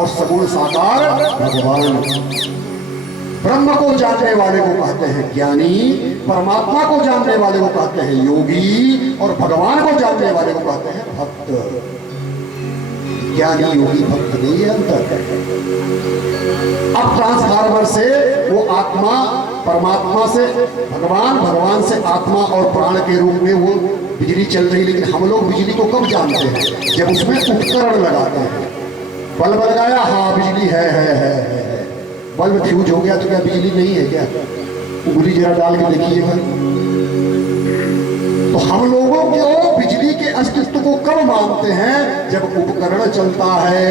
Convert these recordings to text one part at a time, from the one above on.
और सगुण साकार भगवान। ब्रह्म को जानने वाले को कहते हैं ज्ञानी, परमात्मा को जानने वाले को कहते हैं योगी, और भगवान को जानने वाले को कहते हैं भक्त। ज्ञानी योगी भक्त में ये अंतर है। अब ट्रांसफार्मर से वो आत्मा परमात्मा से भगवान, भगवान से आत्मा और प्राण के रूप में वो बिजली चल रही, लेकिन हम लोग बिजली को कब जानते हैं? जब उसमें उपकरण लगाते हैं। बल्ब लगाया, हाँ बिजली है। बल्ब फ्यूज हो गया तो क्या बिजली नहीं है क्या? उंगली जरा डाल के देखिएगा। तो हम लोगों को बिजली के अस्तित्व को कब मानते हैं? जब उपकरण चलता है।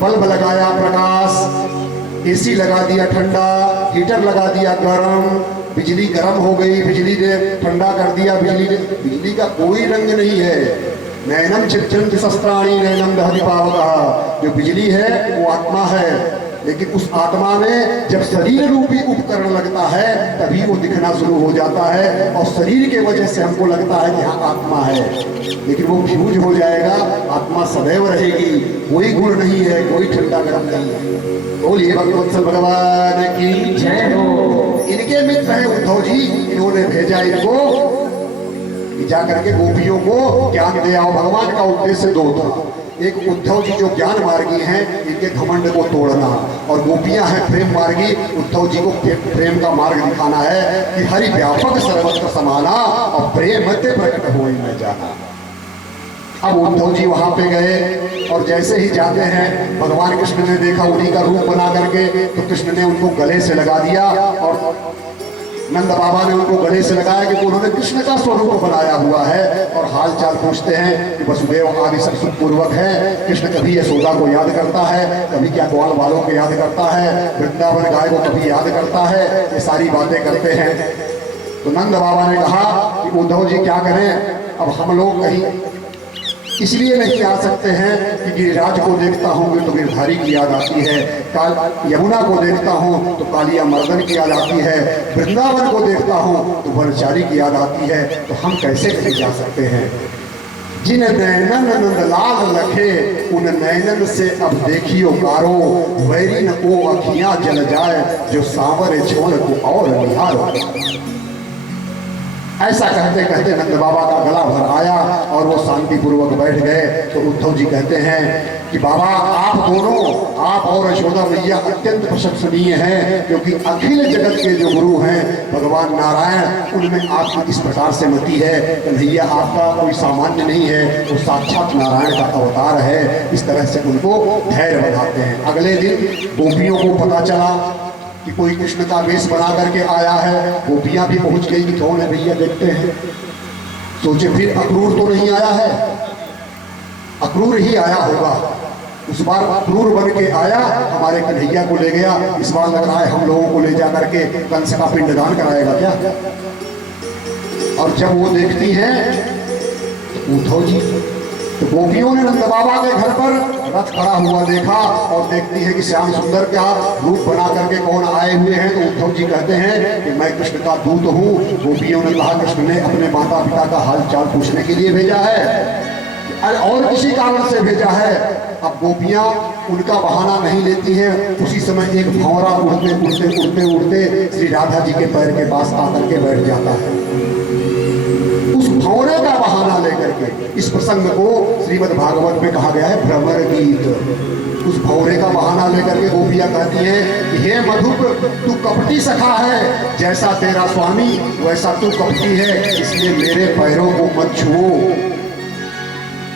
बल्ब लगाया प्रकाश, एसी लगा दिया ठंडा, हीटर लगा दिया गर्म, बिजली गर्म हो गई, बिजली ने ठंडा कर दिया। बिजली का कोई रंग नहीं है। नैनम चित्रंत शस्त्राणी नैनम दहति पावकः। जो बिजली है वो आत्मा है, लेकिन उस आत्मा में जब शरीर रूपी उपकरण लगता है तभी वो दिखना शुरू हो जाता है, और शरीर के वजह से हमको लगता है कि हाँ आत्मा है। लेकिन वो फ्यूज हो जाएगा, आत्मा सदैव रहेगी। कोई गुण नहीं है, कोई ठंडा गर्म नहीं है। बोलिए भगवत्सल भगवान की जय हो। इनके मित्र हैं उद्धव जी, इन्होंने भेजा इनको जा करके गोपियों को ज्ञान दे आओ। भगवान का उद्देश्य दो था। एक उद्धव जी जो ज्ञान मार्गी हैं, इनके घमंड को तोड़ना, और गोपियां हैं प्रेम मार्गी, उद्धव जी को प्रेम का मार्ग दिखाना है कि हरि व्यापक सर्वत्र समाना और प्रेम ते प्रकट हो में जाना। अब उद्धव जी वहां पे गए, और जैसे ही जाते हैं भगवान कृष्ण ने देखा उन्हीं का रूप बना करके, तो कृष्ण ने उनको गले से लगा दिया, और नंद बाबा ने उनको गले से लगाया कि उन्होंने कृष्ण का स्वरूप बनाया हुआ है, और हाल चाल पूछते हैं कि वसुदेव आदि सब सुख पूर्वक है। कृष्ण कभी यशोदा को याद करता है, कभी क्या ग्वाल वालों को याद करता है, वृंदावन गाय को कभी याद करता है, ये सारी बातें करते हैं। तो नंद बाबा ने कहा कि उद्धव जी क्या करें, अब हम लोग कहीं इसलिए नहीं आ सकते हैं कि गिरिराज को देखता हूँ तो गिरधारी की याद आती है, यमुना को देखता हूँ तो कालिया मर्दन की याद आती है, वृंदावन को देखता हूँ तो वनचारी की याद आती है। तो हम कैसे कहीं जा सकते हैं? जिन नैनन नंद लाल लखे उन नैनन से अब देखियो कारो, वैरी न को अखियां जल जाए जो सांवर छोड़ को और निहारो। ऐसा कहते कहते नंद बाबा का गला भर आया और वो शांतिपूर्वक बैठ गए। तो उद्धव जी कहते हैं कि बाबा आप दोनों, आप और यशोदा मैया अत्यंत प्रशंसनीय हैं, क्योंकि अखिल जगत के जो गुरु हैं भगवान नारायण, उनमें आपकी इस प्रकार से मति है। कन्हैया आपका कोई सामान्य नहीं है, वो साक्षात नारायण का अवतार है। इस तरह से उनको धैर्य बढ़ाते हैं। अगले दिन गोपियों को पता चला कि कोई कृष्ण का वेश बना करके आया है। गोपियां भी पहुंच गई कि कौन है भैया, देखते हैं। सोचे फिर अक्रूर तो नहीं आया है, अक्रूर ही आया होगा। उस बार अक्रूर बन के आया, हमारे कन्हैया को ले गया। इस बार लग रहा है हम लोगों को ले जा करके कंस का पिंडदान कराएगा क्या। और जब वो देखती हैं तो उद्धव जी, तो गोपियों ने नंद बाबा के घर पर रथ खड़ा हुआ देखा, और देखती है कि श्याम सुंदर का रूप बना करके कौन आए हुए हैं। तो उद्धव जी कहते हैं कि मैं कृष्ण का दूत हूँ। गोपियों ने कहा कृष्ण ने अपने माता पिता का हाल चाल पूछने के लिए भेजा है, अरे और किसी कारण से भेजा है। अब गोपियां उनका बहाना नहीं लेती हैं। उसी समय एक भंवरा उड़ते उड़ते उड़ते उड़ते श्री राधा जी के पैर के पास आकर के बैठ जाता है। उस भंवरे का बहाना लेकर के, इस प्रसंग को श्रीमद् भागवत में कहा गया है भ्रमर गीत। उस भंवरे का बहाना लेकर के गोपियां कहती हैं कि हे मधुप, तू कपटी सखा है, जैसा तेरा स्वामी वैसा तू कपटी है, इसलिए मेरे पैरों को मत छुओ,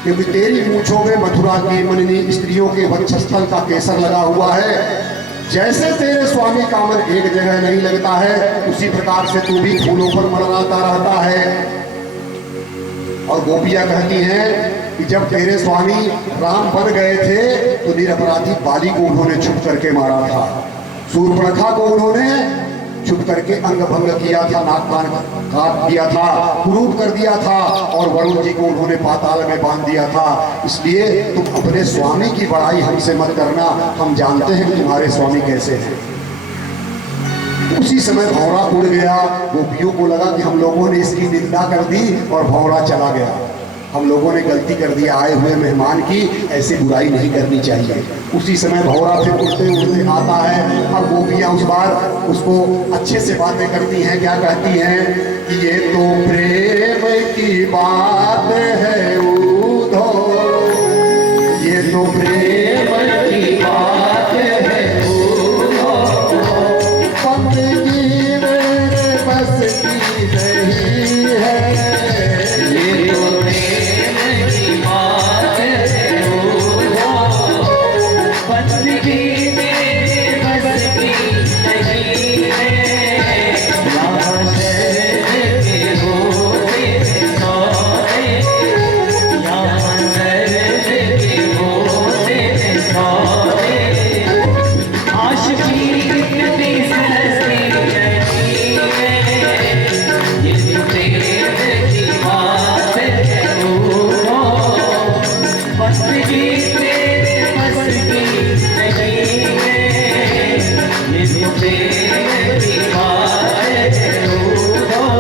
क्योंकि तेरी मूंछों में मथुरा की मननी स्त्रियों के वक्षस्थल का केसर लगा हुआ है। जैसे तेरे स्वामी का मन एक जगह नहीं लगता है, उसी प्रकार से तू भी फूलों पर मंडराता रहता है। और गोपियां कहती हैं कि जब तेरे स्वामी राम बन गए थे तो निरपराधी बाली को उन्होंने छुप करके मारा था, शूर्पणखा को उन्होंने छुप करके अंग भंग किया था, नाक कान काट दिया था, कुरूप कर दिया था, और वरुण जी को उन्होंने पाताल में बांध दिया था। इसलिए तुम अपने स्वामी की बड़ाई हमसे मत करना, हम जानते हैं कि तुम्हारे स्वामी कैसे हैं। उसी समय भंवरा उड़ गया। गोपियों को लगा कि हम लोगों ने इसकी निंदा कर दी और भंवरा चला गया। हम लोगों ने गलती कर दिया, आए हुए मेहमान की ऐसी बुराई नहीं करनी चाहिए। उसी समय भौरा फिर उड़ते उड़ते आता है। अब गोपियाँ उस बार उसको अच्छे से बातें करती हैं। क्या कहती हैं कि ये तो प्रेम की बात है उधो, ये तो प्रेम की बात है उधो, बंदगी मेरे बस की नहीं है। ये तो प्रेम की बात है उधो, बंदगी मेरे बस की नहीं है। यहाँ शहर के होते सोते, यहाँ शहर के होते सोते, आशिकी कितनी सस्ती नहीं है। ये तो प्रेम की बात है उधो, बंदगी मेरे बस की नहीं है। ये तो प्रेम की बात है उधो।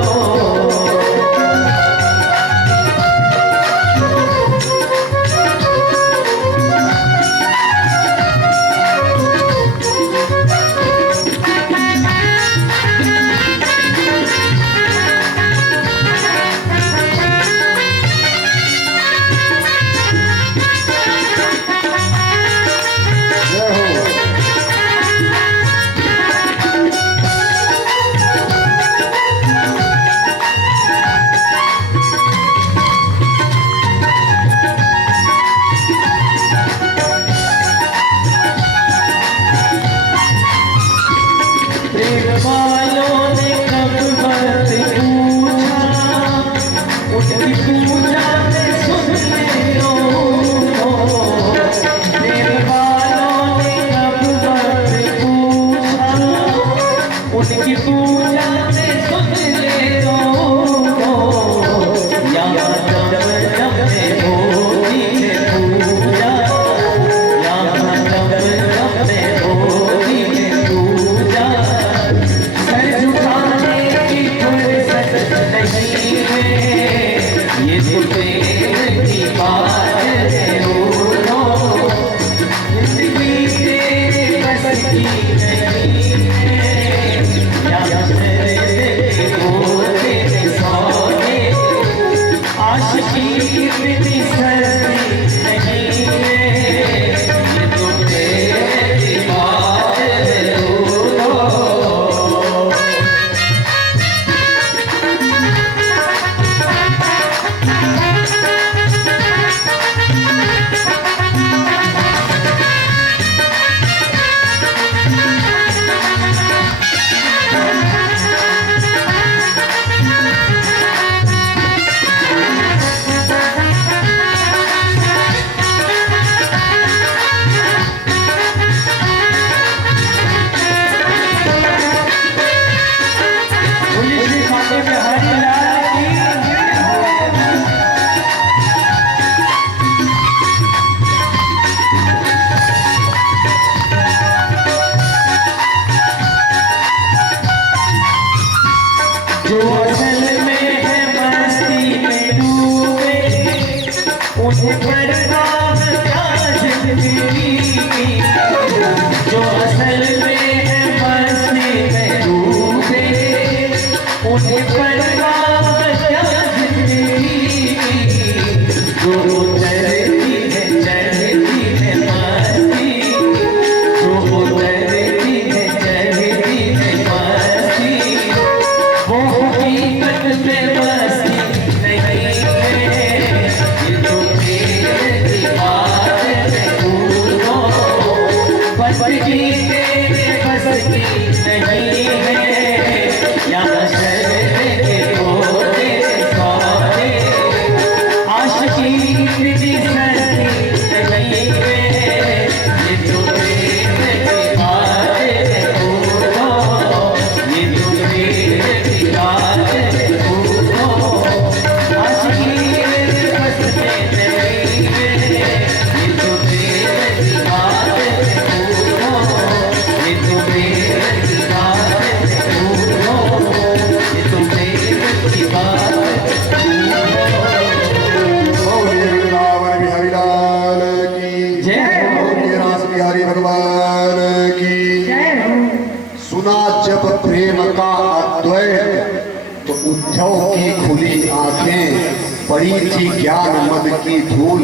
पड़ी थी ज्ञान मद की धूल,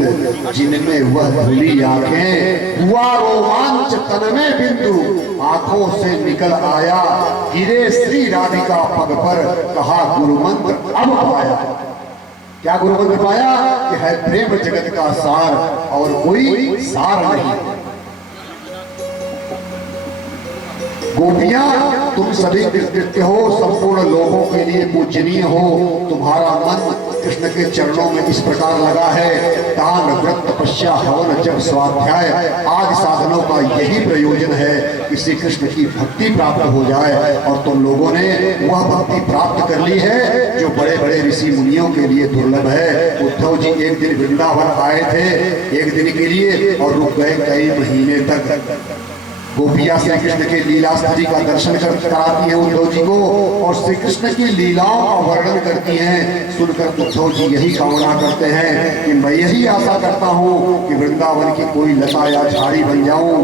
जिनमें वह धुली आंखें, हुआ रोमांच तन में बिंदु, आंखों से निकल आया, गिरे श्री राधिका पग पर, कहा गुरु मंत्र अब पाया। क्या गुरु मंत्र पाया? कि है प्रेम जगत का सार और कोई सार नहीं। गोपियां तुम सभी कृत्य हो, संपूर्ण लोगों के लिए पूजनीय हो। तुम्हारा मन कृष्ण के चरणों में इस प्रकार लगा है। दान व्रत तपस्या हवन जप स्वाध्याय आदि साधनों का यही प्रयोजन है कि श्री कृष्ण की भक्ति प्राप्त हो जाए। और तुम लोगों ने वह भक्ति प्राप्त कर ली है जो बड़े बड़े ऋषि मुनियों के लिए दुर्लभ है। उद्धव जी एक दिन वृंदावन आए थे एक दिन के लिए और रुक गए कई महीने तक। गोपियां श्री कृष्ण के लीला स्थली का दर्शन कराती हैं उद्धव जी को और श्री कृष्ण की लीलाओं का वर्णन करती हैं। सुनकर उद्धव जी यही कामना करते हैं कि मैं यही आशा करता हूं कि वृंदावन की कोई लता या झाड़ी बन जाऊं।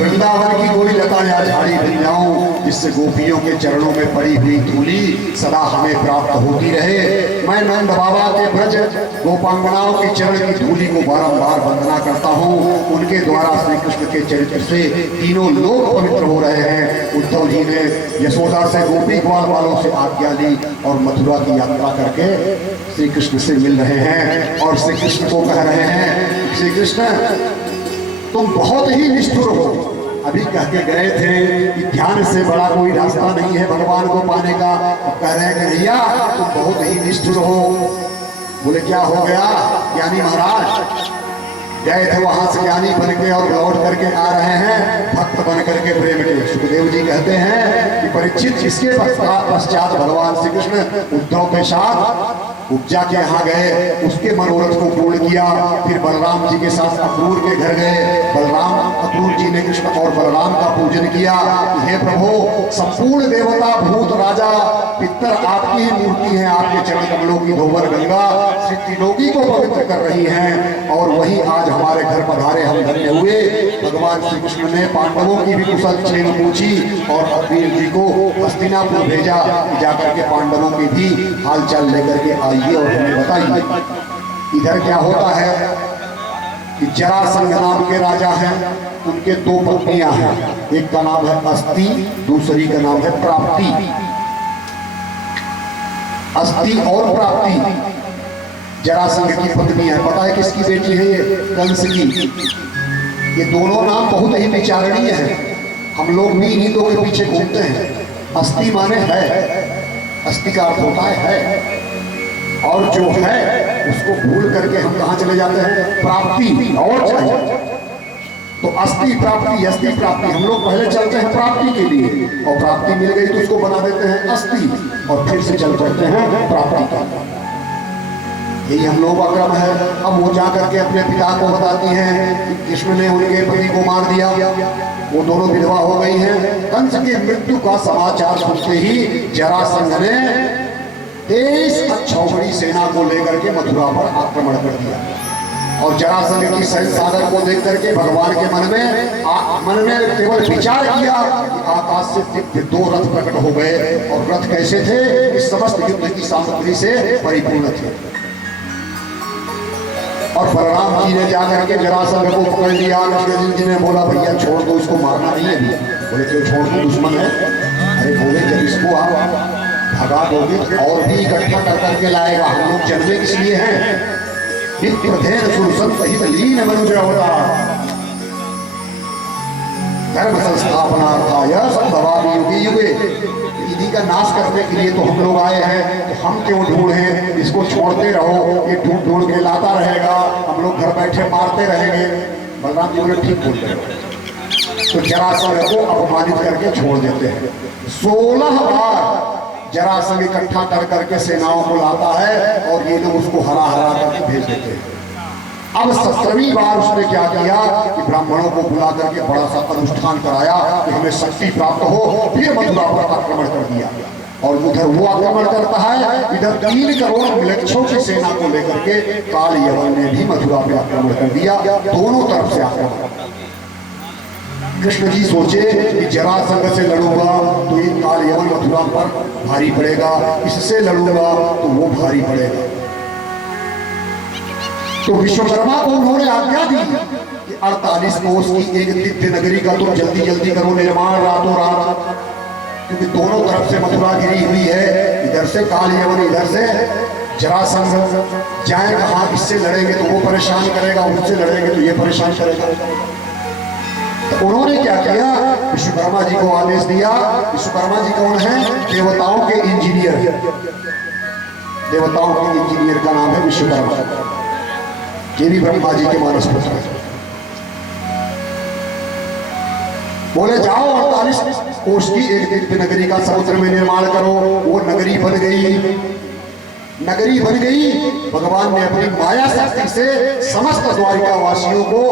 वृंदावन की कोई लता या झाड़ी बन जाऊं जिससे गोपियों के चरणों में पड़ी हुई धूली सदा हमें प्राप्त होती रहे। मैं नंद बाबा के ब्रज गोपांगनाओं के चरण की धूली को बारंबार वंदना करता हूँ। उनके द्वारा श्री कृष्ण के चरित्र से तीनों लोग पवित्र हो रहे हैं। उद्धव जी ने यशोदा से गोपी ग्वाल वालों से आज्ञा ली और मथुरा की यात्रा करके श्री कृष्ण से मिल रहे हैं और श्री कृष्ण को कह रहे हैं श्री कृष्ण तुम बहुत ही निष्ठुर हो। अभी कह के गए थे कि ध्यान से बड़ा कोई रास्ता नहीं है भगवान को पाने का। अब कह रहे हैं कि भैया तुम बहुत ही निष्ठुर हो। बोले क्या हो गया? ज्ञानी महाराज गए थे वहां से ज्ञानी बन के और लौट करके आ रहे हैं भक्त बन करके प्रेम के। सुखदेव जी कहते हैं कि परीक्षित इसके पश्चात भगवान श्री कृष्ण उद्धव के साथ उपजा के यहाँ गए, उसके मनोरथ को पूर्ण किया। फिर बलराम जी के साथ अक्रूर के घर गए। बलराम अक्रूर जी ने कृष्ण और बलराम का पूजन किया। हे प्रभु संपूर्ण देवता भूत राजा पितर आपकी ही मूर्ति है। आपके चरण कमलों की धोबर गंगा श्री त्रिलोकी को पवित्र कर रही है और वही आज हमारे घर पधारे हम धन्य हुए। भगवान श्री कृष्ण ने पांडवों की भी कुशल क्षेम पूछी और अग्निवीर जी को हस्तिनापुर भेजा जाकर के पांडवों की भी हालचाल लेकर के आइए और हमें बताइए। इधर क्या होता है कि जरासंध नाम के राजा हैं, उनके दो पत्नियां हैं। एक का नाम है अस्ति, दूसरी का नाम है प्राप्ति। अस्ति और प्राप्ति जरासंध की पत्नी है। पता है किसकी बेटी है? ये कंस की। ये दोनों नाम बहुत ही विचारणीय है। हम लोग भी इन्हीं दो के पीछे घूमते हैं। अस्ति माने है, अस्ति का अर्थ होता है और जो है उसको भूल करके हम कहाँ चले जाते हैं? प्राप्ति और चाहिए। तो अस्ति प्राप्ति अस्ति प्राप्ति हम लोग पहले चलते हैं प्राप्ति के लिए और प्राप्ति मिल गई तो उसको बना देते हैं अस्ति और फिर से चल पड़ते हैं प्राप्ति का। यही हम लोगों का क्रम है। अब वो जा करके अपने पिता को बताती हैं कि कृष्ण ने उनके पति को मार दिया। वो दोनों विधवा हो गई हैं। कंस की मृत्यु का समाचार सुनते ही जरासंध ने 23 अक्षौहिणी सेना को लेकर के मथुरा पर आक्रमण कर दिया और जरासंध की सैन्य सागर को देख करके भगवान के मन में केवल विचार किया कि आकाश से दिव्य 2 रथ प्रकट हो गए और रथ कैसे थे? इस समस्त युद्ध की सामग्री से परिपूर्ण थे। और बलराम जी ने जाकर के जरासंध को पकड़ लिया। कृष्ण जी ने बोला भैया छोड़ दो, इसको मारना नहीं है भैया। बोले क्यों छोड़ दो, दुश्मन है? अरे बोले जब इसको आप भगा दोगे और भी इकट्ठा कर करके लाएगा। हम लोग जन्मे इसलिए हैं लीन मनुज धर्म संस्थापनार्थाय संभवामि युगे युगे। इन्हीं का नाश करने के लिए तो हम लोग आए हैं। तो हम क्यों ढूंढें? इसको छोड़ते रहो, ये ढूंढ ढूंढ के लाता रहेगा, हम लोग घर बैठे मारते रहेंगे। बलराम जी ने ठीक बोल रहे। तो जरासंध को अपमानित करके छोड़ देते हैं। 16 बार जरासंध इकट्ठा कर करके सेनाओं को लाता है और ये लोग उसको हरा हरा करके भेज देते हैं। अब 17वीं बार उसने क्या किया कि ब्राह्मणों को बुला करके बड़ा सा अनुष्ठान कराया कि हमें शक्ति प्राप्त हो। फिर मथुरा पर आक्रमण कर दिया और उधर वो आक्रमण करता है, इधर 3 करोड़ मिलक्षों की सेना को लेकर के काल यवन ने भी मथुरा पर आक्रमण कर दिया। दोनों तरफ से आक्रमण। कृष्ण जी सोचे कि जरासंध से लड़ूंगा तो ये काल यवन मथुरा पर भारी पड़ेगा, इससे लड़ूंगा तो वो भारी पड़ेगा। तो विश्वकर्मा को उन्होंने आज्ञा दी कि 48 कोस की एक दिव्य नगरी का तुम जल्दी जल्दी करो निर्माण रातों रात, क्योंकि दोनों तरफ से मथुरा घिरी हुई है, इधर से काल यवन इधर से जरासंध। जाए कहाँ, इससे लड़ेंगे तो वो परेशान करेगा, उससे लड़ेंगे तो ये परेशान करेगा। तो उन्होंने क्या किया, विश्वकर्मा जी को आदेश दिया। विश्वकर्मा जी कौन है? देवताओं के इंजीनियर, देवताओं के इंजीनियर का नाम है विश्वकर्मा। ये भी ब्रह्मा जी के मानस पुत्र है। बोले जाओ 48 कोष की एक दिव्य नगरी का समुद्र में निर्माण करो। वो नगरी बन गई, नगरी बन गई। भगवान ने अपनी माया शक्ति से समस्त द्वारिका वासियों को,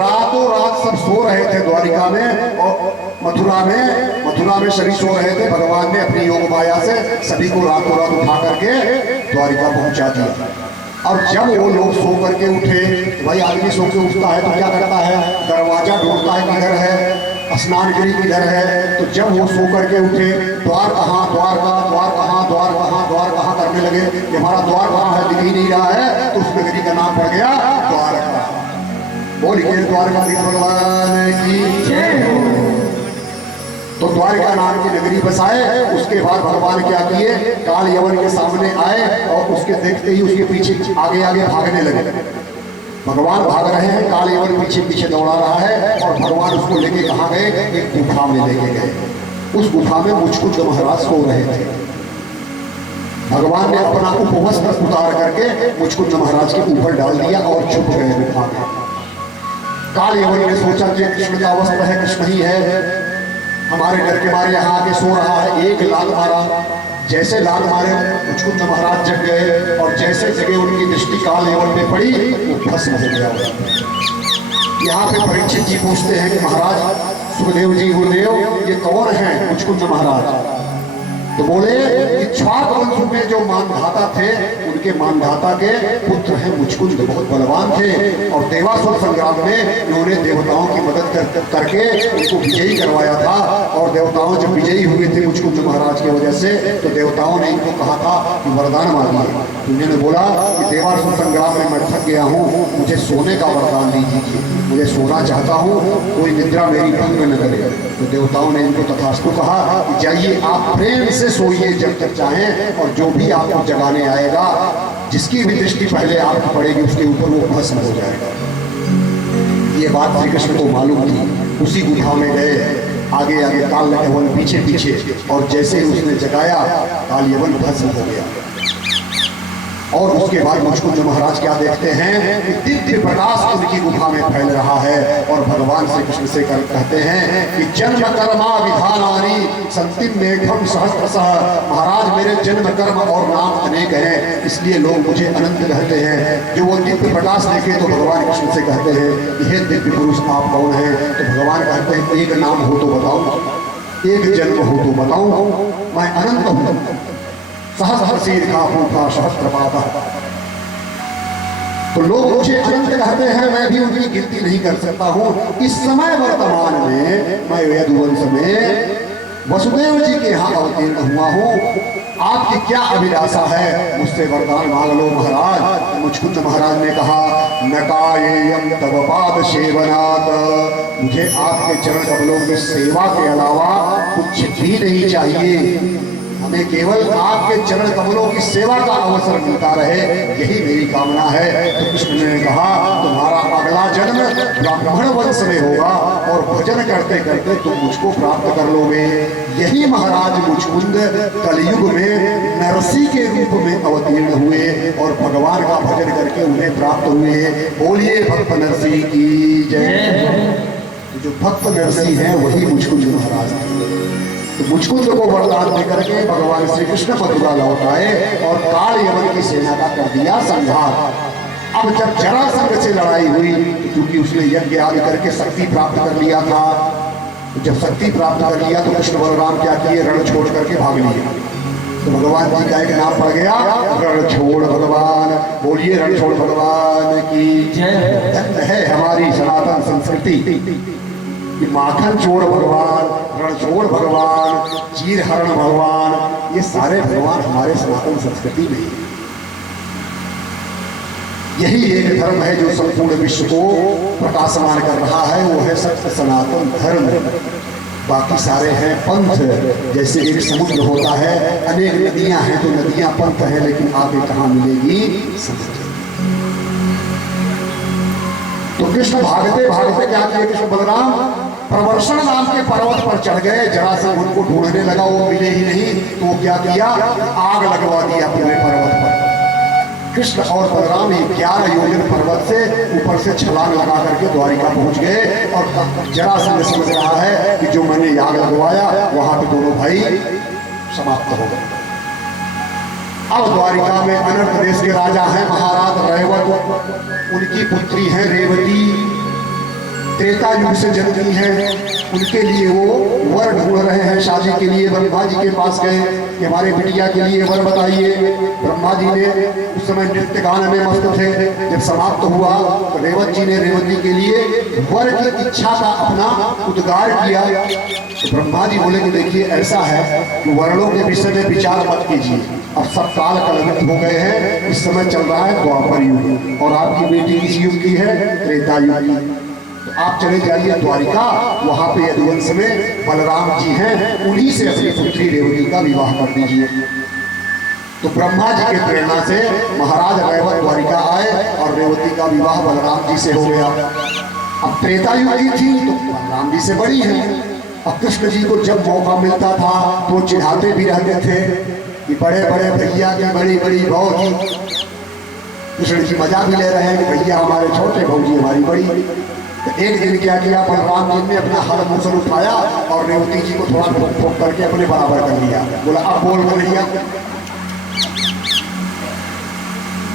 रातों रात सब सो रहे थे द्वारिका में और मथुरा में सभी सो रहे थे। भगवान ने अपनी योग माया से सभी को रातों रात उठा करके द्वारिका पहुंचा दिया। और जब वो लोग सो करके उठे, भाई आदमी सो के उठता है तो क्या करता है, दरवाजा ढूंढता है किधर है, स्नान गृह किधर है। तो जब वो सो करके उठे, द्वार कहाँ, द्वार कहाँ, द्वार कहाँ, द्वार कहाँ, द्वार कहाँ करने लगे कि हमारा द्वार कहाँ है, दिख ही नहीं रहा है। तो उस नगरी का नाम पड़ गया द्वारका। बोलिए द्वारकाधीश भगवान की जय हो। तो द्वारिका नाम की नगरी बसाए। उसके बाद भगवान क्या किए, काल यवन के सामने आए और उसके देखते ही उसके पीछे आगे आगे भागने लगे। भगवान भाग रहे हैं, काल यवन पीछे पीछे दौड़ा रहा है और भगवान उसको लेके कहाँ गए, एक गुफा में लेके गए। उस गुफा में मुचकुंद महाराज सो रहे थे। भगवान ने अपना उपवस्त्र उतार करके मुचकुंद महाराज के ऊपर डाल दिया और छुप गए गुफा में। काल यवन ने सोचा कि कृष्ण का वस्त्र है, कृष्ण ही है, हमारे डर के मारे यहाँ आके सो रहा है। एक लात मारा, जैसे लात मारे मुचकुंद महाराज जग गए और जैसे जगह उनकी दृष्टि काल यवन पे पड़ी, वो भस्म हो गया। यहाँ पे परीक्षित जी पूछते हैं कि महाराज सुखदेव जी, गुरुदेव ये कौन है मुचकुंद महाराज? तो बोले इक्ष्वाक वंश में जो मानधाता थे, उनके मानधाता के पुत्र हैं मुचकुंद, बहुत बलवान थे और देवासुर संग्राम में उन्होंने देवताओं की मदद करके उनको विजयी करवाया था। और देवताओं जब विजयी हुए थे मुचकुंद महाराज की वजह से, तो देवताओं ने इनको कहा था कि वरदान मांगिए। उन्होंने बोला कि देवासुर संग्राम में मैं थक गया हूँ, मुझे सोने का वरदान दीजिए, मुझे सोना चाहता हूँ, कोई निद्रा मेरी भंग न करे। तो देवताओं ने इनको तथास्तु कहा कि जाइए आप प्रेम से सोइए जब तक चाहें, और जो भी आपको जगाने आएगा, जिसकी भी दृष्टि पहले आपकी पड़ेगी उसके ऊपर वो भस्म हो जाएगा। ये बात श्री कृष्ण को मालूम थी। उसी गुफा में गए, आगे आगे काल यवन पीछे पीछे, और जैसे ही उसने जगाया काल यवन भस्म हो गया। और उसके बाद मुचकुंद महाराज क्या देखते हैं कि दिव्य प्रकाश उनकी गुफा में फैल रहा है और भगवान श्री कृष्ण से कहते हैं कि जन्म कर्मा विधानानि संतिम मेघम सहस्त्रशः। महाराज मेरे जन्म कर्म और नाम अनेक हैं, इसलिए लोग मुझे अनंत कहते हैं। जो वो दिव्य प्रकाश देखे तो भगवान कृष्ण से कहते हैं कि हे दिव्य पुरुष आप कौन हैं? तो भगवान कहते हैं एक नाम हो तो बताओ, एक जन्म हो तो बताओ, मैं अनंत हूँ, सहस्रशीर्षा भूखा सहस्त्रपाता। तो लोग मुझे अनंत कहते हैं, मैं भी उनकी गिनती नहीं कर सकता हूँ। इस समय वर्तमान में मैं यदुवंश में वसुदेव जी के यहाँ अवतीर्ण हुआ हूँ। आपकी क्या अभिलाषा है, मुझसे वरदान मांग लो महाराज। मुचकुंद महाराज ने कहा नकायेयम तव पाद सेवनात्, मुझे आपके चरण कमलों की सेवा के अलावा कुछ भी नहीं चाहिए, हमें केवल आपके चरण कमलों की सेवा का अवसर मिलता रहे, यही मेरी कामना है। तो कृष्ण ने कहा तुम्हारा अगला जन्म ब्राह्मण वंश में होगा और भजन करते करते तुम मुझको प्राप्त कर लोगे। यही महाराज मुचकुंद कलयुग में नरसी के रूप में अवतीर्ण हुए और भगवान का भजन करके उन्हें प्राप्त हुए। बोलिए भक्त नरसी की जय। जो भक्त नरसी है वही मुचकुंद महाराज थे। तो मुचकुंद को वरदान देकर के भगवान श्री कृष्ण मथुरा लौट आए और काल यवन की सेना का कर दिया संहार। अब जब जरासंध से लड़ाई हुई, क्योंकि उसने यज्ञ आदि करके शक्ति प्राप्त कर लिया था, तो जब शक्ति प्राप्त कर लिया तो कृष्ण बलराम क्या किए, रण छोड़ करके भाग लिए। तो भगवान जी का एक नाम पड़ गया रण छोड़ भगवान। बोलिए रण छोड़ भगवान की जय। है हमारी सनातन संस्कृति। कि माखन चोर भगवान, रणछोड़ भगवान, चीर हरण भगवान, ये सारे भगवान हमारे सनातन संस्कृति में हैं। यही एक धर्म है जो संपूर्ण विश्व को प्रकाशमान कर रहा है, वो है सत्य सनातन धर्म। बाकी सारे हैं पंथ। जैसे एक समुद्र होता है, अनेक नदियां हैं, तो नदियां पंथ हैं, लेकिन आगे कहाँ मिलेगी समुद्र। तो कृष्ण भागते भागते क्या किए कृष्ण बलराम, प्रवर्षण नाम के पर्वत पर चढ़ गए। जरासंध उनको ढूंढने लगा, वो मिले ही नहीं, तो वो क्या किया, आग लगवा दिया पूरे पर्वत पर। कृष्ण और बलराम 11 योजन पर्वत से ऊपर से छलांग लगा करके द्वारिका पहुंच गए। और जरासंध समझ रहा है कि जो मैंने आग लगवाया वहां पे दोनों भाई समाप्त हो गए। अब द्वारिका में अनर्थ देश के राजा हैं महाराज रैवत, उनकी पुत्री है रेवती, त्रेता युग से जन्मी है। उनके लिए वो वर ढूंढ रहे हैं शादी के लिए। ब्रह्मा जी के पास गए कि हमारे बिटिया के लिए वर बताइए। ब्रह्मा जी ने उस समय नृत्य गान में मस्त थे। जब समाप्त हुआ तो रेवत जी ने रेवती के लिए वर की इच्छा का अपना उद्गार किया। तो ब्रह्मा जी बोले कि देखिए ऐसा है कि वर्णों के विषय में विचार मत कीजिए, अब सब काल कलवित हो गए हैं। इस समय चल रहा है द्वापर युग और आपकी बेटी किस युग की है, त्रेता युग की। तो आप चले जाइए द्वारिका, वहां पे यदुवंश में बलराम जी हैं, उन्हीं से अपनी पुत्री रेवती का विवाह कर दीजिए। तो ब्रह्मा जी के प्रेरणा से महाराज रैवत द्वारिका आए और रेवती का विवाह बलराम जी से हो गया। अब त्रेता युग की थी तो बलराम जी से बड़ी है। अब कृष्ण जी को जब मौका मिलता था तो चिढ़ाते भी रहते थे कि बड़े बड़े भैया की बड़ी बड़ी बहू की। कृष्ण जी मजा भी ले रहे हैं कि भैया हमारे छोटे, बहू जी हमारी बड़ी। तो एक दिन क्या किया, बलराम जी ने अपना हर मुसल उठाया और रेवती जी को थोड़ा ठोक ठोक करके अपने बराबर कर लिया। बोला अब बोल बोलिए,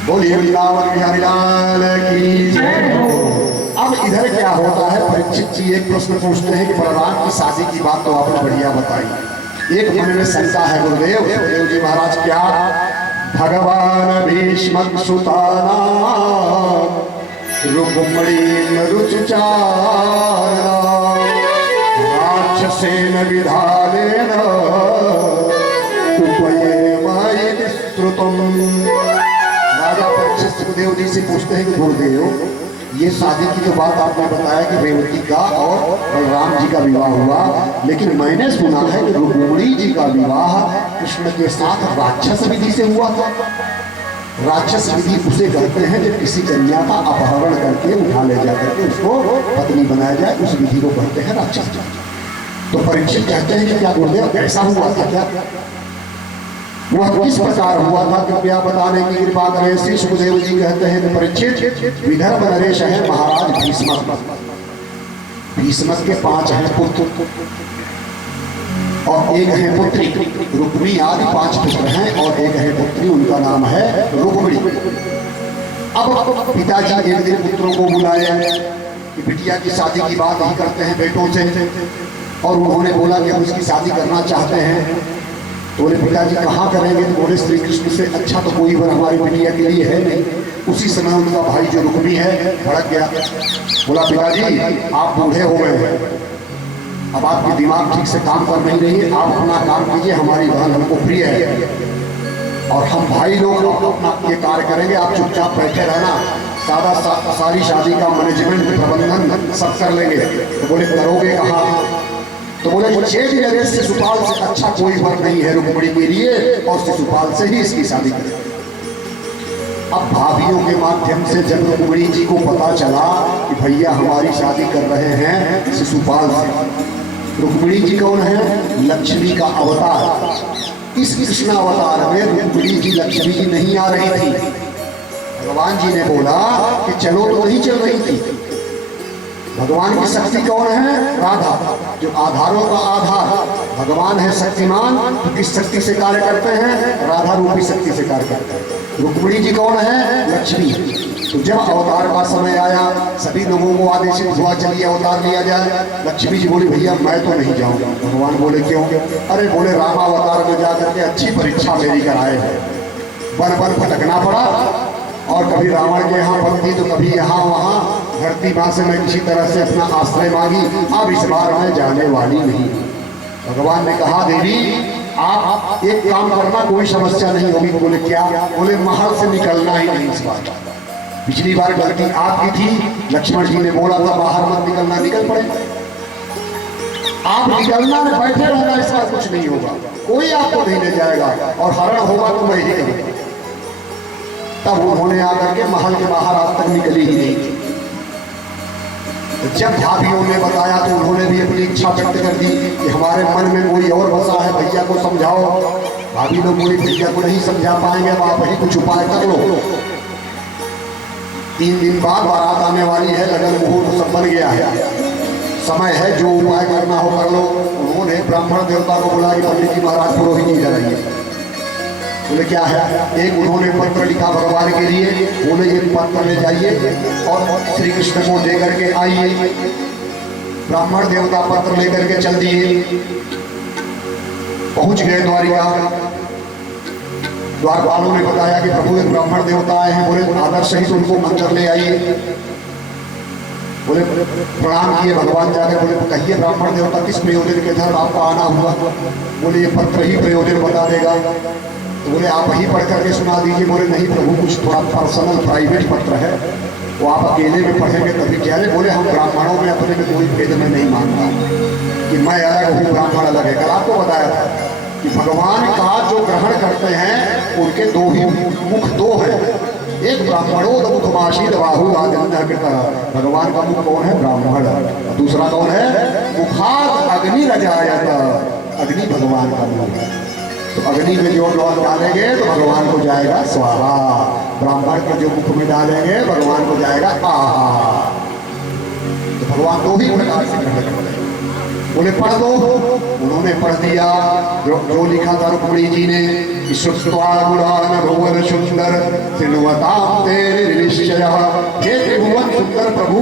बोलिए वृंदावन बिहारी लाल की जय हो। अब इधर क्या होता है, परीक्षित जी एक प्रश्न पूछते हैं कि बलराम की शादी की बात तो आपने बढ़िया बताई। एक मन में शंका है गुरुदेव। गुरुदेव जी महाराज क्या, भगवान भीष्म सुताना रुक्मणी रुचिचारणा राक्षसेन विधानेन उपयेमहि विस्तृतम्। राजा परीक्षित सुखदेव जी से पूछते हैं कि गुरुदेव ये शादी की तो बात आपने बताया कि रेवती का और बलराम जी का विवाह हुआ, लेकिन मैंने सुना है कि रुक्मिणी जी का विवाह कृष्ण के साथ राक्षस विधि से हुआ था। राक्षस विधि उसे कहते हैं जब किसी कन्या का अपहरण करके उठा ले जा करके उसको पत्नी बनाया जाए, उस विधि को कहते हैं राक्षस। तो परीक्षित कहते हैं कि क्या गुरुदेव ऐसा हुआ था क्या, वह किस प्रकार हुआ था, कृपया बताने की कृपा करें। श्री सुखदेव जी कहते हैं कि परीक्षित विदर्भ नरेश है महाराज भीष्म। भीष्म के 5 हैं पुत्र और एक है पुत्री। रुक्मी आदि 5 पुत्र हैं और एक है पुत्री, उनका नाम है रुक्मिणी। अब पिताजी एक दिन पुत्रों को बुलाए कि बिटिया की शादी की बात ही करते हैं बेटों से, और उन्होंने बोला कि हम उसकी शादी करना चाहते हैं। तो बोले पिताजी कहाँ करेंगे, तो बोले श्री कृष्ण से अच्छा तो कोई वर हमारी बिटिया के लिए है नहीं। उसी समय उनका भाई जो रुक्मी है भड़क गया, बोला पिताजी आप बूढ़े हो गए हैं, अब आपकी दिमाग ठीक से काम कर नहीं रही है, आप अपना काम कीजिए, हमारी बहन हमको प्रिय है और हम भाई लोग अपना ये कार्य करेंगे, आप चुपचाप बैठे रहना, सारी शादी का मैनेजमेंट प्रबंधन सब कर लेंगे। तो बोले करोगे कहाँ, तो बोले चेत नरेश शिशुपाल से अच्छा कोई वर नहीं है रुक्मिणी के लिए और शिशुपाल से ही इसकी शादी करें। अब भाभियों के माध्यम से जब रुक्मिणी जी को पता चला कि भैया हमारी शादी कर रहे हैं शिशुपाल से। रुक्मिणी जी कौन है, लक्ष्मी का अवतार। इस कृष्ण अवतार में रुक्मिणी जी लक्ष्मी जी नहीं आ रही थी। भगवान जी ने बोला कि चलो तो नहीं चल रही थी। भगवान की शक्ति कौन है, राधा, जो आधारों का आधार। भगवान है शक्तिमान, तो किस शक्ति से कार्य करते हैं, राधा रूपी शक्ति से कार्य करते हैं। रुक्मिणी जी कौन है, लक्ष्मी। तो जब अवतार का समय आया सभी लोगों को आदेशित हुआ चलिए अवतार लिया जाए। लक्ष्मी जी बोली भैया मैं तो नहीं जाऊंगा। भगवान बोले क्यों, अरे बोले राम अवतार में जाकर के अच्छी परीक्षा मेरी कराए हैं, वन वन भटकना पड़ा और कभी रावण के यहाँ भक्ति तो कभी यहाँ वहाँ, धरती माँ से मैं किसी तरह से अपना आश्रय मांगी, अब इस बार मैं जाने वाली नहीं। भगवान ने कहा देवी आप एक काम करना, कोई समस्या नहीं होगी। बोले क्या? बोले महल से निकलना ही नहीं इस बार। पिछली बार गलती आपकी थी, लक्ष्मण जी ने बोला था बाहर मत निकलना, निकल पड़े। आप निकलना में बैठे रहना, इस बार कुछ नहीं होगा, कोई आपको नहीं ले जाएगा, और हरण होगा तो मैं ही करूंगा। तब उन्होंने आकर के महल के बाहर आज तक निकली ही नहीं थी। जब भाभियों ने बताया तो उन्होंने भी अपनी इच्छा व्यक्त कर दी कि हमारे मन में कोई और बसा है, भैया को समझाओ। भाभी लोग बोली भैया को नहीं समझा पाएंगे, अब आप ही कुछ उपाय कर लो। 3 दिन बाद बारात आने वाली है, लगन मुहूर्त सब बन गया है, समय है, जो उपाय करना हो कर लो। उन्होंने ब्राह्मण देवता को बुला के पंडित जी महाराज पुरोहित जी इधर आइए। बोले क्या है? एक उन्होंने पत्र लिखा भगवान के लिए, बोले ये पत्र ले जाइए और श्री कृष्ण को दे करके आइए। ब्राह्मण देवता पत्र लेकर के चल दिए, पहुंच गए द्वारिका। द्वारपालों ने बताया कि प्रभु एक ब्राह्मण देवता आए हैं, बोले आदर सहित उनको अंदर ले आइए। बोले प्रणाम किए भगवान जाकर, बोले कहिए ब्राह्मण देवता किस प्रयोजन के तहत आपका आना हुआ? बोले ये पत्र ही प्रयोजन बता देगा। तो बोले आप ही पढ़ करके सुना दीजिए। बोले नहीं प्रभु, कुछ थोड़ा पर्सनल प्राइवेट पत्र है, वो आप अकेले में पढ़ेंगे तभी क्या है। बोले हम ब्राह्मणों में अपने में कोई भेद में नहीं मानता कि मैं अलग हूँ ब्राह्मण अलग है। कल आपको बताया था कि भगवान का जो ग्रहण करते हैं उनके 2 ही मुख 2 है, एक ब्राह्मणों तो मुखमाशी बाहु आदित्य कृत। भगवान का मुख कौन है? ब्राह्मण। और दूसरा कौन है? मुखाद अग्नि रजायत, अग्नि भगवान का मुख है। तो अग्नि में जो लोग डालेंगे तो भगवान को जाएगा स्वाहा, ब्राह्मण के जो मुख में डालेंगे भगवान को जाएगा आहा। तो भगवान 2 ही प्रकार से ग्रहण करते हैं। बोले पढ़ दो, उन्होंने पढ़ दिया जो लिखा था रुक्मिणी जी ने। श्रुत्वा गुणान भुवन सुंदर त्रिनुवतां तेरे निश्चय। हे त्रिभुवन सुंदर प्रभु,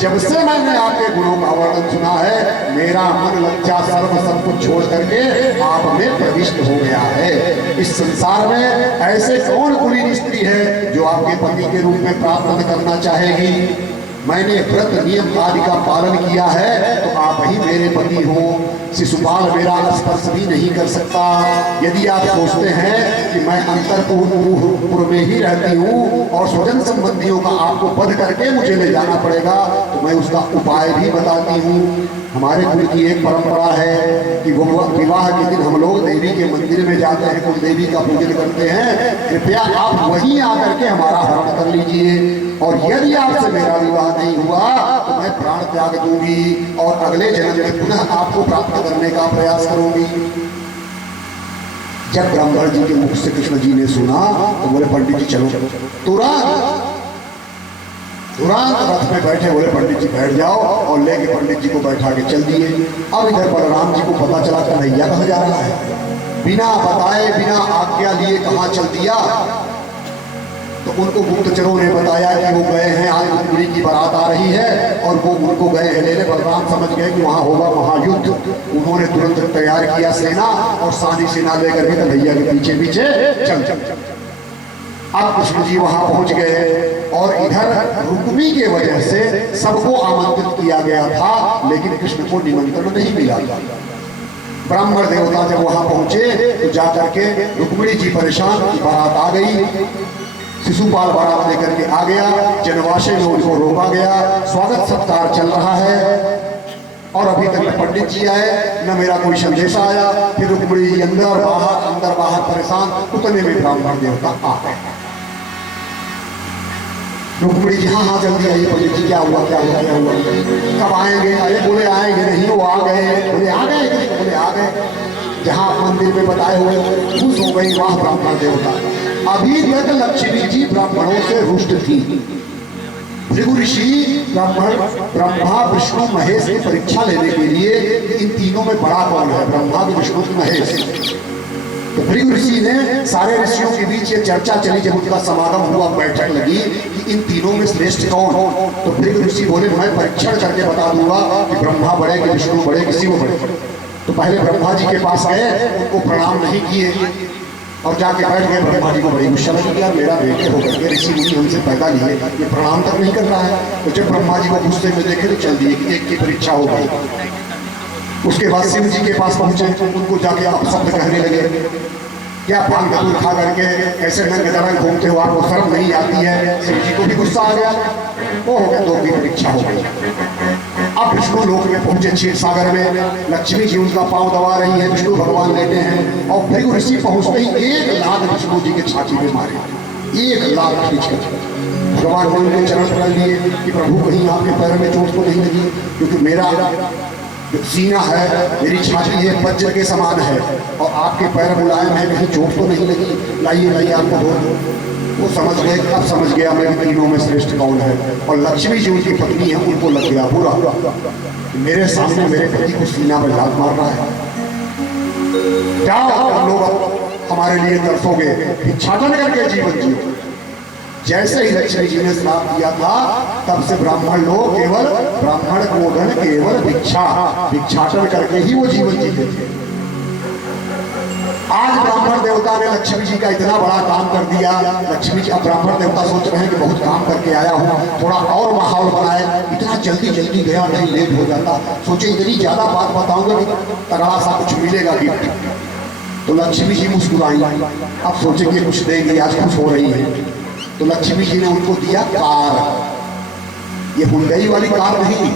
जब से मैंने आपके गुणों का वर्णन सुना है, मेरा मन लज्जा सर्व सब कुछ छोड़ करके आप में प्रविष्ट हो गया है। इस संसार में ऐसे कौन कुलीन स्त्री है जो आपके पति के रूप में प्राप्त करना चाहेगी? मैंने व्रत नियम आदि का पालन किया है तो आप ही मेरे पति हो। शिशुपाल मेरा स्पर्श भी नहीं कर सकता। यदि आप सोचते हैं कि मैं अंतरपुर में ही रहती हूँ और स्वजन संबंधियों का आपको वध करके मुझे ले जाना पड़ेगा, तो मैं उसका उपाय भी बताती हूँ। हमारे कुल की एक परंपरा है कि विवाह के दिन हम लोग देवी के मंदिर में जाते हैं, कुल देवी का पूजन करते हैं। कृपया आप वहीं आकर के हमारा हरण कर लीजिए, और यदि आपसे मेरा विवाह नहीं हुआ तो मैं प्राण त्याग दूंगी और अगले जन्म में पुनः आपको प्राप्त करने का प्रयास करूंगी। जब ब्राह्मण जी के मुख से कृष्ण जी ने सुना तो बोले पंडित जी चलो। तुरंत रथ में बैठे, बोले पंडित जी बैठ जाओ, और लेके पंडित जी को बैठा के चल दिए। अब इधर बलराम जी को पता चला कन्हैया कहाँ जा रहा है, बिना बताए बिना आज्ञा लिए कहाँ चल दिया। तो उनको गुप्तचरों ने बताया कि वो गए हैं, आज रुक्मिणी की बारात आ रही है और वो उनको गए हैं लेने। बलराम समझ गए कि वहाँ होगा महायुद्ध। उन्होंने तुरंत तैयार किया सेना, और सारी सेना लेकर के कन्हैया के पीछे पीछे चल। अब कृष्ण जी वहाँ पहुँच गए, और इधर रुक्मी के वजह से सबको आमंत्रित किया गया था, लेकिन कृष्ण को निमंत्रण नहीं मिला था। ब्राह्मण देवता जब वहाँ पहुँचे तो जाकर के रुक्मिणी जी परेशान, बारात आ गई। शिशुपाल बारात लेकर के आ गया, जनवासे में उनको रोका गया, स्वागत सत्कार चल रहा है, और अभी तक न पंडित जी आए न मेरा कोई संदेशा आया। फिर रुक्मिणी जी अंदर बाहर परेशान, उतने में ब्राह्मण देवता आ गए। रुक्मिणी जी हाँ जल्दी आइए। पंडित जी क्या हुआ? कब आएंगे? अरे बोले आएंगे नहीं, वो आ गए। बोले आ गए? बोले आ गए। जहाँ मंदिर में बताए हुए खुश हो गई वहाँ ब्राह्मण देवता। अभी तक लक्ष्मी जी ब्राह्मणों से रुष्ट थी। भृगु ऋषि ब्रह्मा विष्णु महेश की परीक्षा लेने के लिए इन तीनों में बड़ा कौन है, ब्रह्मा विष्णु महेश। तो भृगु ऋषि ने सारे ऋषियों के बीच ये चर्चा चली, जब उनका समागम हुआ, बैठक लगी कि इन तीनों में श्रेष्ठ कौन। तो भृगु ऋषि बोले मैं परीक्षण करके बता दूंगा कि ब्रह्मा बड़े कि विष्णु बड़े कि शिव बड़े। तो पहले ब्रह्मा जी के पास गए, उनको प्रणाम नहीं किए। और जाके बैठ गए। ब्रह्मा जी को बड़ी गुस्सा लगी कि यार मेरा बेटे होकर के ऋषि मुनि हमसे पैदा लिए, ये प्रणाम तक नहीं कर रहा है। तो जब ब्रह्मा जी को गुस्से में देखे तो चल दिए कि एक की परीक्षा हो गई। उसके बाद शिव जी के पास पहुंचे, उनको जाके आप शब्द कहने लगे, क्या भांग धतूर खा करके ऐसे नंग दरंग घूमते हो, आपको शर्म नहीं आती है। शिव जी को भी गुस्सा आ गया, वो हो गया, दो की परीक्षा हो गई। अब विष्णु लोक में पहुंचे क्षीर सागर में, लक्ष्मी जी उनका पांव दबा रही है, विष्णु भगवान लेटे हैं और भृगु ऋषि पहुंचते ही 1 लाख विष्णु जी के छाती में मारे, 1 लाख खींचकर। भगवान ने उनके चरण पकड़ लिए कि प्रभु कहीं आपके पैर में चोट तो नहीं लगी, क्योंकि मेरा जो सीना है, मेरी छाती है वज्र के समान है और आपके पैर मुलायम है, कहीं चोट तो नहीं लगी, लाइए लाइए आपको बोल। वो समझ गए, अब समझ गया मैं तीनों में श्रेष्ठ कौन है। और लक्ष्मी जी उनकी पत्नी है, उनको लग गया बुरा, मेरे सामने मेरे पति को सीना में लात मार रहा है, जाओ हम लोग हमारे लिए तरसोगे, भिक्षाटन करके जीवन जियो। जैसे ही लक्ष्मी जी ने श्राप दिया था, तब से ब्राह्मण लोग केवल ब्राह्मण गोधन केवल भिक्षाटन करके ही वो जीवन जीते थे। आज ब्राह्मण देवता ने लक्ष्मी जी का इतना बड़ा काम कर दिया। लक्ष्मी जी, अब ब्राह्मण देवता सोच रहे हैं कि बहुत काम करके आया हूँ, थोड़ा और माहौल बनाए, इतना जल्दी जल्दी गया नहीं, लेट हो जाता। सोचे इतनी ज्यादा बात बताऊंगा कि तगड़ा सा कुछ मिलेगा गिफ्ट। तो लक्ष्मी जी मुस्कुराई, अब सोचेंगे कुछ देंगे, आज खुश हो रही है। तो लक्ष्मी जी ने उनको दिया कार। ये हुंडई वाली कार नहीं,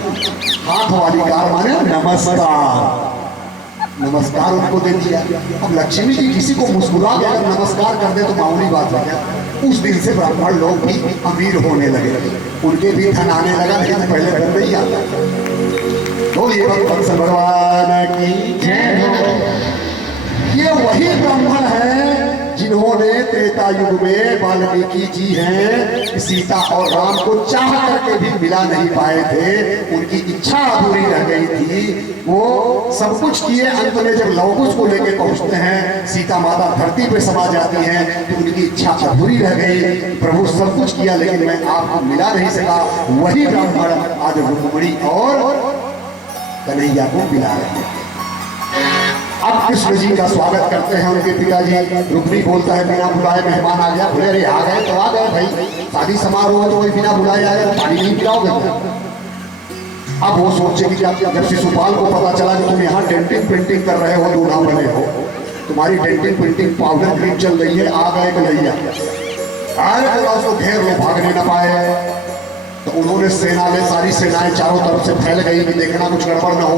हाथ वाली कार, माने नमस्कार, नमस्कार उनको दे दिया। अब लक्ष्मी जी किसी को मुस्कुरा के अगर नमस्कार कर दे तो मामूली बात है क्या। उस दिन से ब्राह्मण लोग भी अमीर होने लगे, उनके भी धन आने लगा, लेकिन पहले धन नहीं आता। तो ये भक्त भगवान की जय हो। ये वही ब्राह्मण है जिन्होंने त्रेता युग में वाल्मीकि जी हैं सीता और राम को चाह करके भी मिला नहीं पाए थे, उनकी इच्छा अधूरी रह गई थी। वो सब कुछ किए, अंत में जब लवकुश को लेके पहुंचते हैं, सीता माता धरती पे समा जाती हैं, तो उनकी इच्छा अधूरी रह गई। प्रभु सब कुछ किया लेकिन मैं आपको मिला नहीं सका। वही ब्राह्मण आज रुक्मिणी और कन्हैया को मिला रहे हैं। अब कृष्ण जी का स्वागत करते हैं उनके पिताजी। रुक्मिणी बोलता है बिना बुलाए मेहमान आ गया। बोले अरे आ गए तो आ गए भाई, शादी समारोह तो वही बिना बुलाए आए, पानी नहीं पिलाओगे। अब वो सोचे कि जब शिशुपाल को पता चला कि तुम यहाँ डेंटिंग प्रिंटिंग कर रहे हो, दूल्हा बने हो, तुम्हारी डेंटिंग प्रिंटिंग पाउडर क्रीम चल रही है, आ गए कन्हैया। अरे बोला उसको घेर लो, भागने न पाए। तो उन्होंने सेना ले, सारी सेनाएं चारों तरफ से फैल गई कि देखना कुछ गड़बड़ न हो।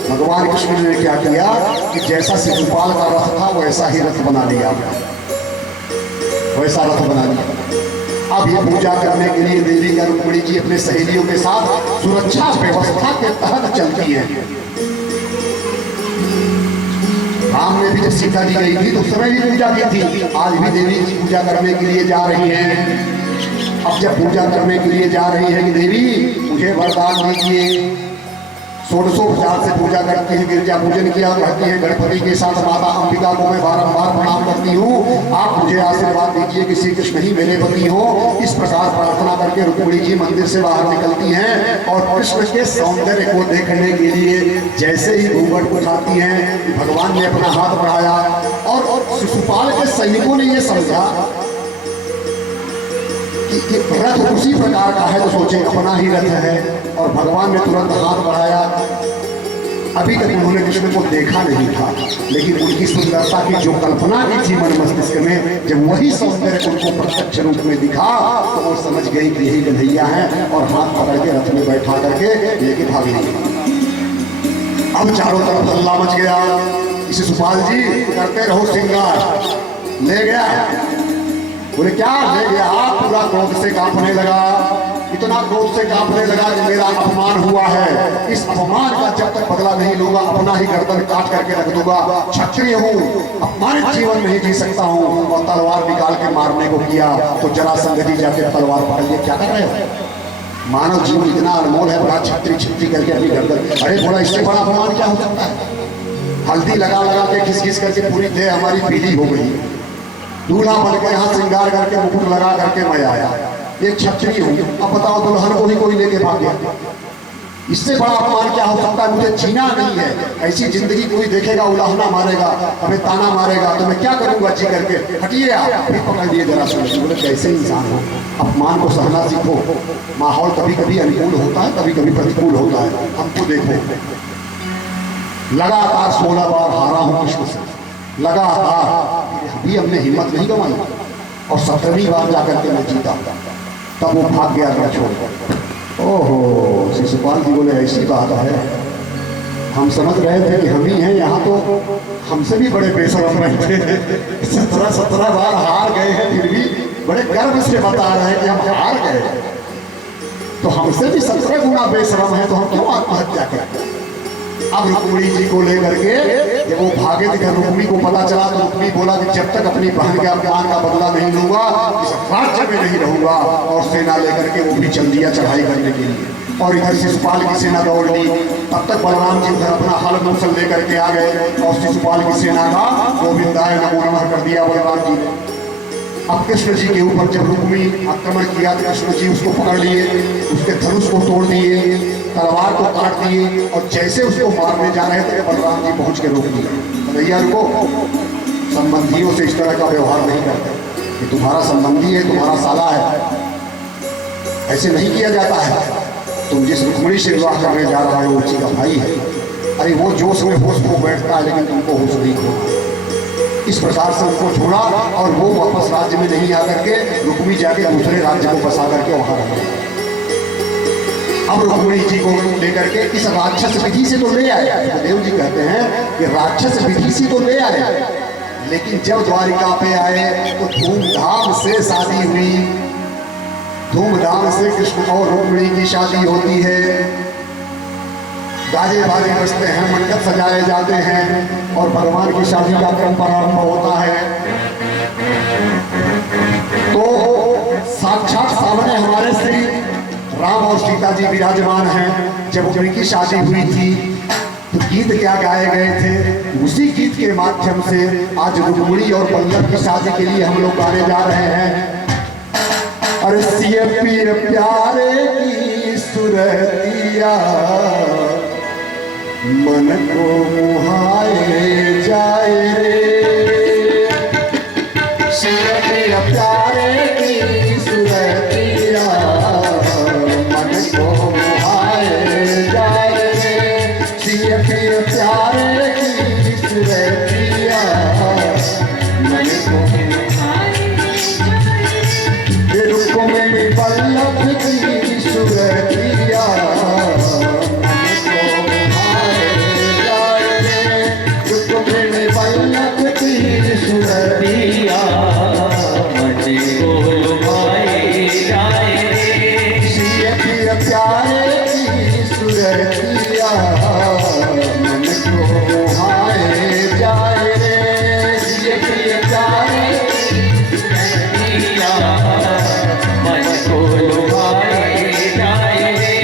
भगवान कृष्ण ने क्या किया कि जैसा शिशुपाल का रथ था वैसा ही रथ बना लिया, वैसा रथ बना लिया। अब ये पूजा करने के लिए देवी का रुक्मिणी जी अपने सहेलियों के साथ सुरक्षा व्यवस्था के तहत चलती है। राम ने भी जब सीता जी गई थी तो उस समय भी पूजा की थी, आज भी देवी की पूजा करने के लिए जा रही हैं। अब जब पूजा करने के लिए जा रही है कि देवी मुझे वरदान दीजिए, 1650 से पूजा करती है, गिरजा पूजन किया, कहती है गणपति के साथ माता अंबिका को मैं बारंबार प्रणाम करती हूँ, आप मुझे आशीर्वाद दीजिए कि श्री कृष्ण ही मेरे पति हो। इस प्रकार प्रार्थना करके रुक्मिणी जी मंदिर से बाहर निकलती हैं और कृष्ण के सौंदर्य को देखने के लिए जैसे ही घूंघट उठाती हैं, भगवान ने अपना हाथ बढ़ाया और शिशुपाल के सैनिकों ने यह समझा कि रथ उसी प्रकार का है, तो सोचे अपना ही रथ है, और भगवान ने तुरंत हाथ बढ़ाया। अभी तक उन्होंने कृष्ण को देखा नहीं था, लेकिन उनकी सुंदरता की जो कल्पना की थी मन मस्तिष्क में, जब वही सौंदर्य उनको प्रत्यक्ष रूप में दिखा तो वो समझ गई कि यही कन्हैया है, और हाथ पकड़ के रथ में बैठा करके लेके भाग गई। अब चारों तरफ हल्ला मच गया, शिशुपाल जी करते रहो श्रृंगार। ले गया, बोले क्या ले गया? पूरा क्रोध से कांपने लगा, इतना क्रोध से कांपने लगा कि मेरा अपमान हुआ है, इस अपमान का जब तक बदला नहीं लूंगा अपना ही गर्दन काट करके रख दूंगा। क्षत्रिय हूँ, अपमानित जीवन नहीं जी सकता हूँ। और तलवार निकाल के मारने को किया तो जरासंध जी जाके तलवार पकड़ लिए, क्या कर रहे हो? मानव जीवन इतना अनमोल है, बड़ा छत्री छत्री करके अपनी गर्दन। अरे बोला इससे बड़ा अपमान क्या हो सकता है? हल्दी लगा लगा के घिस घिस करके पूरी देह हमारी पीली हो गई, दूल्हा बन के यहाँ श्रृंगार करके मुकुट लगा करके मैं आया, एक क्षत्रिय हूँ। अब बताओ दुल्हन को ही कोई लेके भाग गया। इससे बड़ा अपमान क्या हो सकता है? मुझे जीना नहीं है। ऐसी जिंदगी कोई देखेगा उलाहना मारेगा, हमें ताना मारेगा, तो मैं क्या करूंगा जी करके? हटिए आप। फिर पकड़ लिए जरा सुन, बोले कैसे इंसान हो, अपमान को सहना सीखो। माहौल कभी कभी अनुकूल होता है, कभी कभी प्रतिकूल होता है। हमको देखो, लगातार 16 बार हारा हूं कृष्ण से, लगातार। अभी हमने हिम्मत नहीं गंवाई, और 17वीं बार जाकर के मैं जीता। तब वो भाग गया घर छोड़कर। ओहो, शिशुपाल जी बोले ऐसी बात है। हम समझ रहे थे कि हम ही हैं यहाँ, तो हमसे भी बड़े बेशरम रहे थे। 17 बार हार गए हैं, फिर भी बड़े गर्व से बता रहे हैं कि हम हार गए। तो हमसे भी 17 गुना बेशरम है, तो हम क्यों आत्महत्या करें? अब रुक्मिणी जी को लेकर के जब वो भागे थे, रुक्मिणी को पता चला तो रुक्मिणी बोला कि जब तक अपनी बहन के अपमान का बदला नहीं लूंगा, इस राज्य में नहीं रहूंगा। और सेना लेकर के वो भी चल दिया चढ़ाई करने के लिए। और इधर शिशुपाल की सेना दौड़ ली। तब तक बलराम जी उधर अपना हल मूसल लेकर के आ गए, और शिशुपाल की सेना का गोविंदाय नमो नमः कर दिया बलराम जी ने। अब कृष्ण जी के ऊपर जब रुक्मिणी आक्रमण किया तो कृष्ण जी उसको पकड़ लिए, उसके धनुष को तोड़ दिए, तलवार को काट दिए, और जैसे उसको मारने जा रहे थे बलराम जी पहुंच के रोक दिए। भैया रुको, संबंधियों से इस तरह का व्यवहार नहीं करते। ये तुम्हारा संबंधी है, तुम्हारा साला है, ऐसे नहीं किया जाता है। तुम जिस रुक्मिणी से विवाह करने जा रहा है वो उसी का भाई है। अरे वो जोश में होश खो बैठता है, लेकिन तुमको होश नहीं खोना। इस प्रकार से उनको छोड़ा, और वो वापस राज्य में नहीं आकर के रुक्मिणी जाके दूसरे राज्य को बसा करके वहां रह। अब रुक्मिणी जी को लेकर के इस राक्षस विधि से तो ले आए। देव जी कहते हैं कि राक्षस विधि से तो ले आए, लेकिन जब द्वारिका पे आए तो धूमधाम से शादी हुई। धूमधाम से कृष्ण और रुक्मिणी की शादी होती है। गाजे बाजे बजते हैं, मंडप सजाए जाते हैं, और भगवान की शादी का क्रम प्रारंभ होता है। तो साक्षात सामने हमारे श्री राम और सीता जी विराजमान हैं। जब उनकी शादी हुई थी तो गीत क्या गाए गए थे? उसी गीत के माध्यम से आज रुक्मिणी और पल्लव की शादी के लिए हम लोग गाने जा रहे हैं। अरे सिय पीर प्यारे की सुरतिया, मन को मुहाए जाए रे। सिय पीर प्यारे की सुरतिया, मन को मुहाए जाए रे। सिय पीर प्यारे की सुरतिया, मन को रुक्मिणी वल्लभ की सुरतिया, मन को मुहाए जाए रे। रुक्मिणी वल्लभ की सुरतिया, मन को मुहाए जाए रे। सिय पीर प्यारे की सुरतिया, मन को मुहाए जाए रे। सिय पीर प्यारे सुरतिया, मन को मुहाए जाए रे।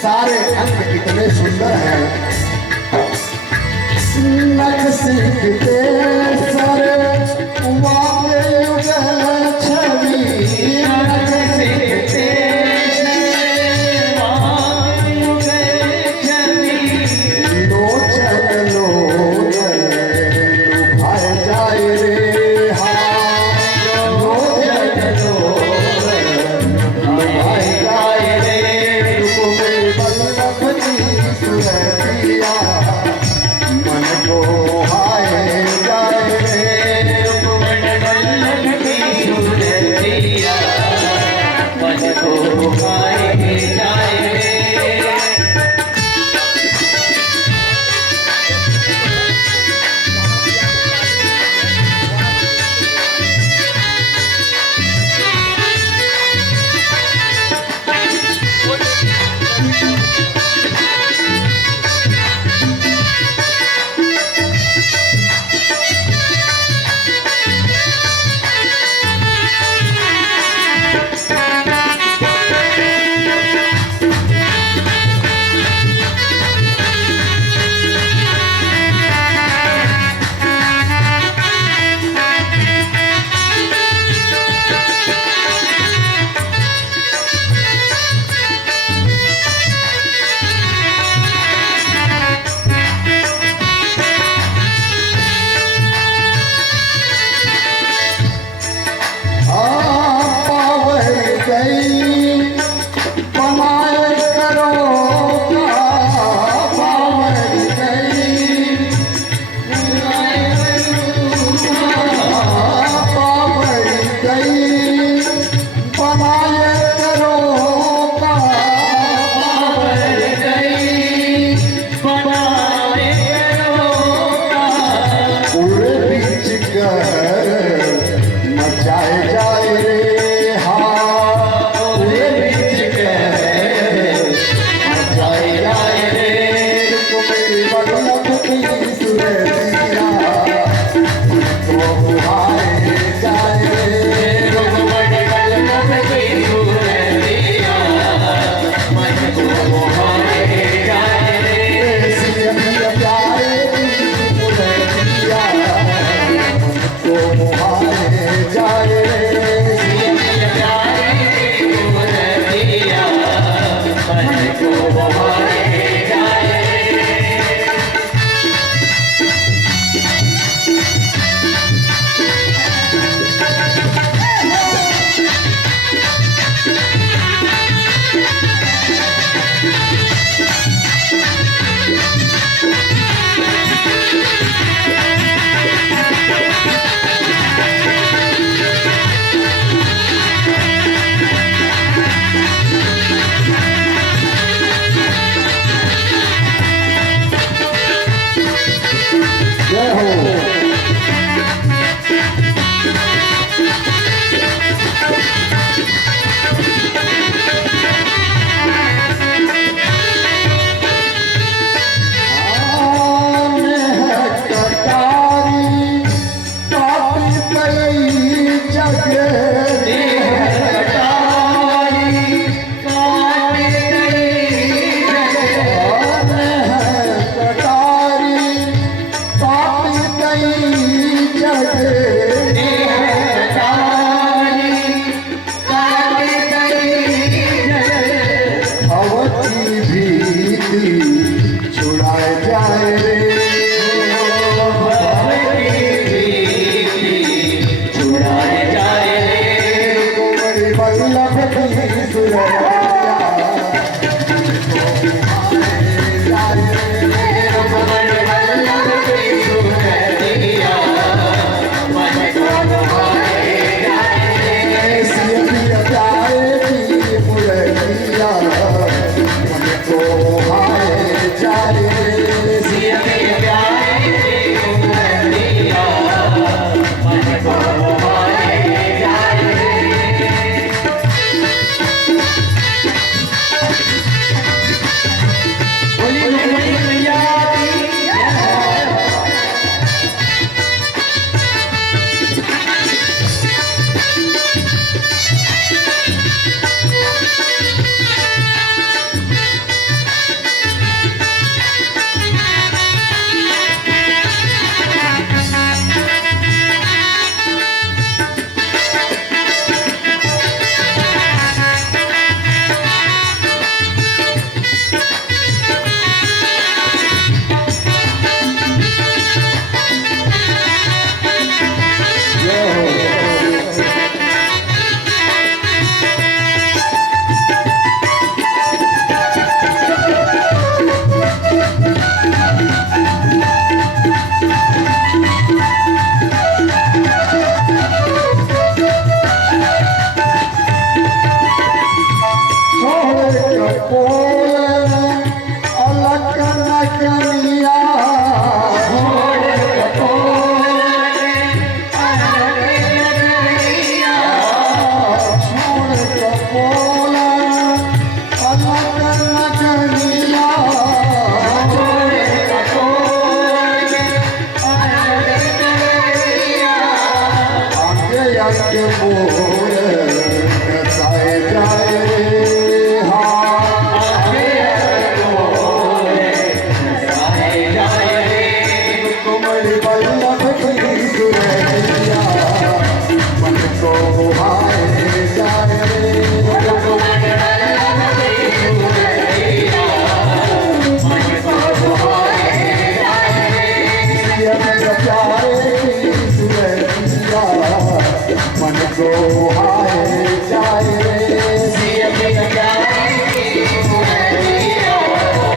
सारे अंग कितने सुंदर हैं। नख सीखते सर